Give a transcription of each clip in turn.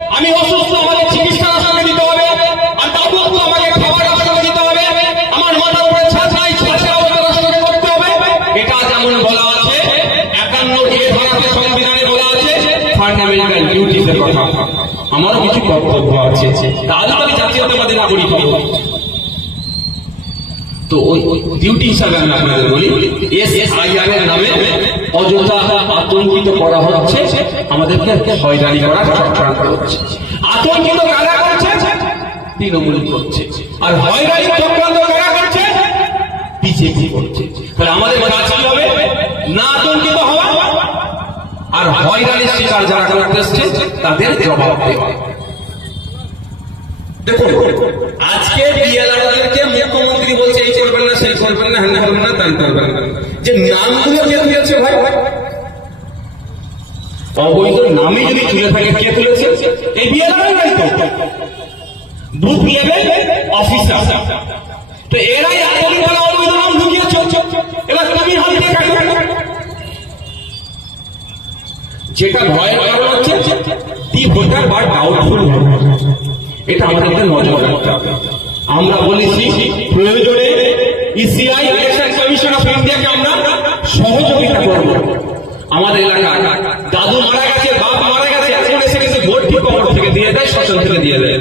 আমি অসুস্থ, আমাকে চিকিৎসার সঙ্গে দিতে হবে, আর দাদু আমাকে খাবারের সঙ্গে দিতে হবে, আমার মাথার উপরে ছাঁচাই ছাঁচার সঙ্গে করতে হবে। এটা যেমন বলা আছে 51 ধারাতে সংবিধানে বলা আছে ফান্ডামেন্টাল ডিউটিসের কথা। আমারও কিছু কর্তব্য আছে, তাহলে আমি জাতীয়তাবাদী নাগরিক হব। তো ওই ডিউটি হিসাবে আমি আপনাদের বলি, এসআইআর এর নামে অযথা আতঙ্কিত করা হচ্ছে, আমাদেরকে হয়রানি করার চক্রান্ত হচ্ছে। আতঙ্কিত কারা করছে? তৃণমূল করছে। আর হয়রানি চক্রান্ত কারা করছে? বিজেপি করছে। তাহলে আমাদের কাজ কি হবে? না আতঙ্কিত হওয়া, আর হয়রানির শিকার যারা করতে এসছে তাদের জবাব দেওয়া। দেখুন, আজকে বিএলআরদেরকে মুখ্যমন্ত্রী বলছে এই করবেন না, সেই করবেন না, হ্যাঁ করবেন না, তান করবেন না। যে নামগুলো কে তুলেছে ভাই, অবৈধ নামে যদি তুলে থাকে, কে তুলেছে? এই বিএলআরই তো বুথ লেভেল অফিসার। তো এরাই এতদিন বলা অবৈধ নাম ঢুকিয়েছ, এবার তুমি হাতে কাটবে। যেটা ভয়ের কারণ হচ্ছে দি ভোটার বা ডাউটফুল ভোটার, এটা আমাদের নজর রাখতে হবে। আমরা বলেছি প্রয়োজনে ইসিআই ইলেকশন কমিশন অফ ইন্ডিয়াকে আমরা সহযোগিতা করব। আমাদের এলাকায় দাদু মারা গেছে, বাপ মারা গেছে, এখন এসে গেছে ভোট ঠিক কবর থেকে দিয়ে দেয়, শ্মশান থেকে দিয়ে দেয়।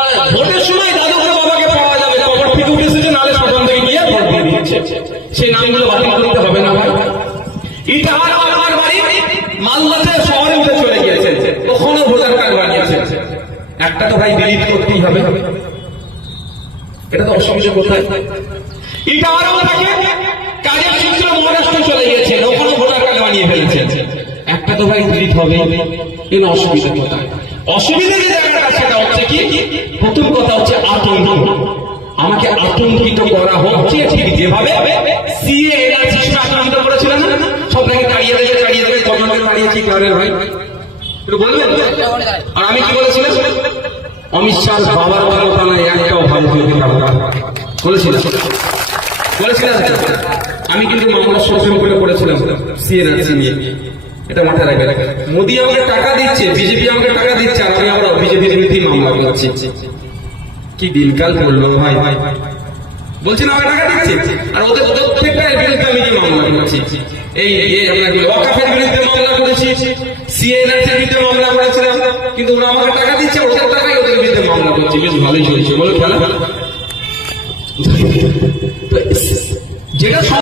আর ভোটের সময় দাদু করে বাবাকে পাওয়া যাবে, কবর থেকে উঠে এসেছে, নাহলে শ্মশান থেকে গিয়ে ভোট দিয়ে দিচ্ছে। সেই নামগুলো বাতিল করতে হবে না ভাই। এটা আমার বাড়ি মালদাতে শহরে উঠে চলে গিয়েছে, ওখানে ভোটার কার্ড বানিয়েছে, একটা তো ভাই ডিলিট করতেই হবে। এটা তো অসুবিধা কোথায়? এটা আরও থাকে কাজের সূত্র মহারাষ্ট্র চলে গিয়েছে, ওখানে ভোটার কার্ড বানিয়ে ফেলেছে, একটা তো ভাই ডিলিট হবে। এর অসুবিধা কোথায়? অসুবিধা যে জায়গাটা সেটা হচ্ছে কি, প্রথম কথা হচ্ছে আতঙ্ক। আমাকে আতঙ্কিত করা হচ্ছে, ঠিক যেভাবে সিএ এনআরসি আতঙ্কিত করেছিলেন না, সব থেকে তাড়িয়ে দেবে, কজনকে তাড়িয়েছি ক্লাবের ভাই বলবেন। আর আমি কি বলেছিলাম? অমিত শাহ বাবার ক্ষমতা নাই, একটাও ভালো হতে পারবো না বলেছিলাম। আমি কিন্তু মামলা সুপ্রিম কোর্টে করেছিলাম সিএনআরসি নিয়ে, এটা মাথায় রাখবে। মোদী আমাকে টাকা দিচ্ছে, বিজেপি আমাকে টাকা দিচ্ছে, আর আমি আমরা বিজেপির বিরুদ্ধে মামলা করছি। কি দিনকাল করলো ভাই, বলছি না আমাকে টাকা দিচ্ছে, আর ওদের প্রত্যেকটার বিরুদ্ধে আমি যে মামলা করছি। এই ওয়াকাফের বিরুদ্ধে মামলা করেছি, সিএনআরসির বিরুদ্ধে মামলা করেছিলাম, কিন্তু ওরা আমাকে টাকা দিচ্ছে, ওদের টাকাই ওদের বিরুদ্ধে মামলা করছি। বেশ ভালোই চলছে বলো খেলা। যেটা